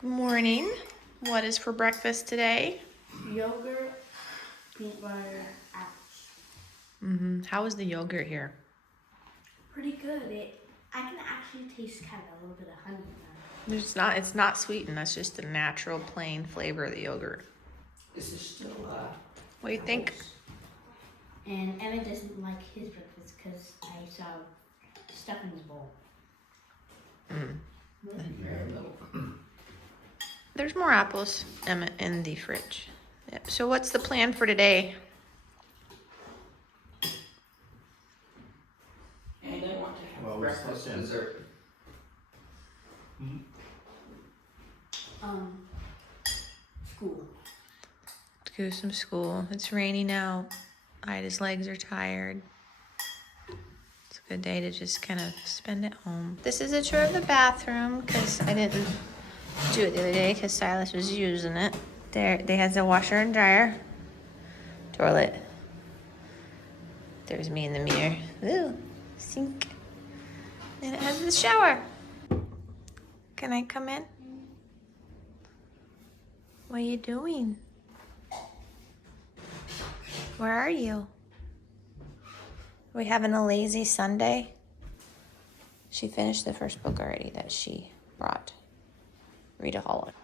Good morning. What is for breakfast today? Yogurt, peanut butter, apples. How is the yogurt here? Pretty good. I can actually taste kind of a little bit of honey now. It's not sweetened. That's just the natural plain flavor of the yogurt. This is still, What do you think? And Evan doesn't like his breakfast because I saw stuff in his bowl. very little. There's more apples, Emma, in the fridge. Yep. So what's the plan for today? And they want to have breakfast, dessert. School. To go to some school. It's raining out. Ida's legs are tired. It's a good day to just kind of spend at home. This is a tour of the bathroom because I didn't do it the other day because Silas was using it. They has a washer and dryer. Toilet. There's me in the mirror. Ooh, sink. And it has the shower. Can I come in? What are you doing? Where are you? Are we having a lazy Sunday? She finished the first book already that she brought. Readaholic.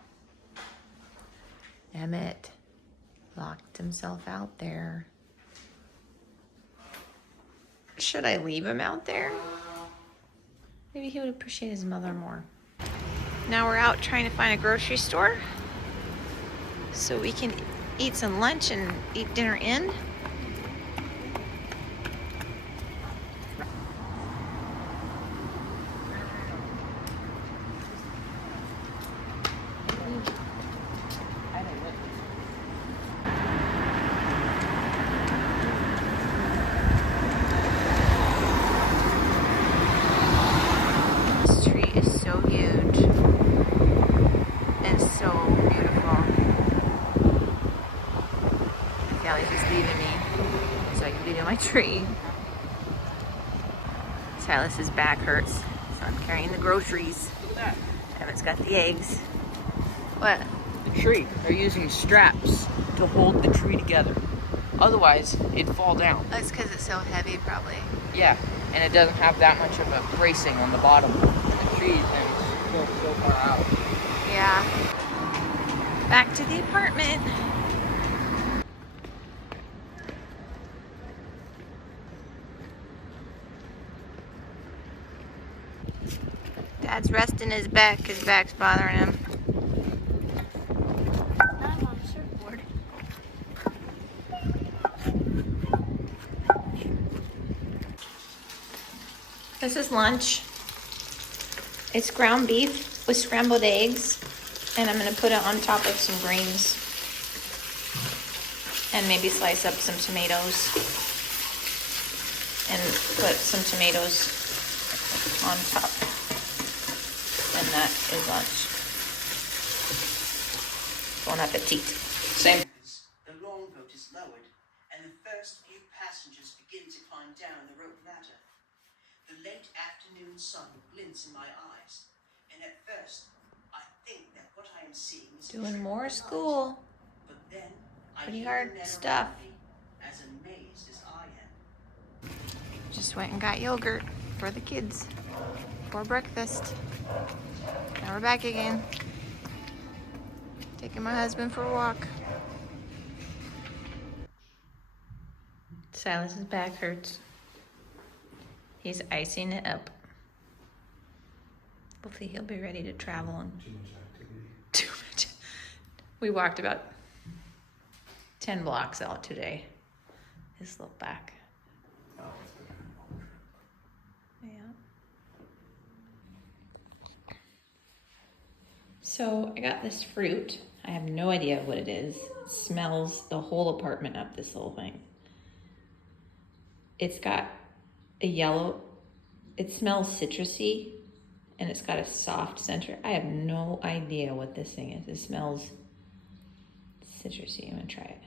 Emmett locked himself out there. Should I leave him out there? Maybe he would appreciate his mother more. Now we're out trying to find a grocery store so we can eat some lunch and eat dinner in. This tree is so huge and so beautiful. Sally's just leaving me so I can be near my tree. Silas's back hurts, so I'm carrying the groceries. Look at that. Emmett's got the eggs. What? The tree. They're using straps to hold the tree together. Otherwise, it'd fall down. That's because it's so heavy, probably. Yeah, and it doesn't have that much of a bracing on the bottom. And the tree things go so far out. Yeah. Back to the apartment. Dad's resting his back. His back's bothering him. I'm on a surfboard. This is lunch. It's ground beef with scrambled eggs, and I'm gonna put it on top of some greens, and maybe slice up some tomatoes, and put some tomatoes on top. And that is lunch. Bon appetit. Same. The longboat is lowered, and the first few passengers begin to climb down the rope ladder. The late afternoon sun glints in my eyes, and at first, I think that what I am seeing is Doing more school. But then, I Pretty hear hard Ned stuff. around me, as amazed as I am. Just went and got yogurt for the kids for breakfast. Now we're back again. Taking my husband for a walk. Silas's back hurts. He's icing it up. Hopefully he'll be ready to travel. And too much. We walked about 10 blocks out today. His little back. Yeah. So I got this fruit. I have no idea what it is. It smells the whole apartment up, this little thing. It's got a yellow, it smells citrusy, and it's got a soft center. I have no idea what this thing is. It smells citrusy. I'm gonna try it.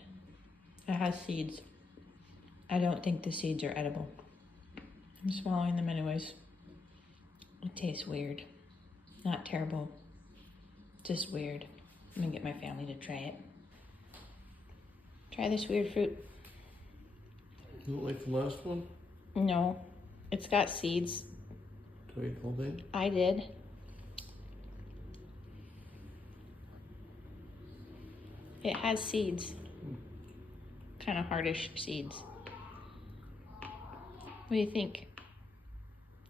It has seeds. I don't think the seeds are edible. I'm swallowing them anyways. It tastes weird. Not terrible. Just weird. I'm gonna get my family to try it. Try this weird fruit. You don't like the last one? No, it's got seeds. Do I eat the whole thing? I did. It has seeds. Kind of hardish seeds. What do you think?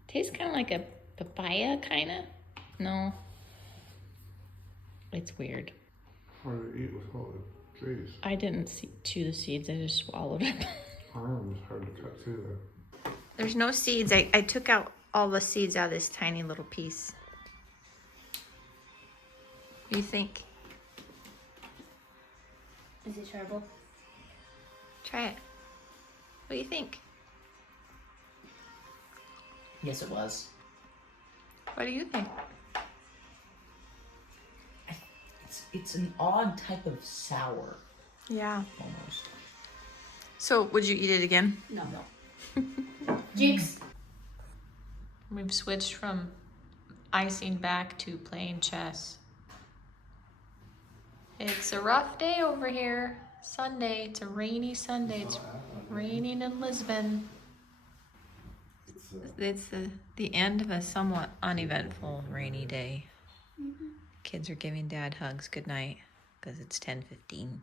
Tastes kind of like a papaya, kind of. No. It's weird. Hard to eat with all the trees. I didn't chew the seeds. I just swallowed it. Arm is hard to cut through there. There's no seeds. I took out all the seeds out of this tiny little piece. What do you think? Is it terrible? Try it. What do you think? Yes, it was. What do you think? It's an odd type of sour, Yeah. almost. So, would you eat it again? No. No. Jinx. We've switched from icing back to playing chess. It's a rough day over here. Sunday. It's a rainy Sunday. It's raining in Lisbon. It's the end of a somewhat uneventful rainy day. Kids are giving dad hugs goodnight because it's 10:15.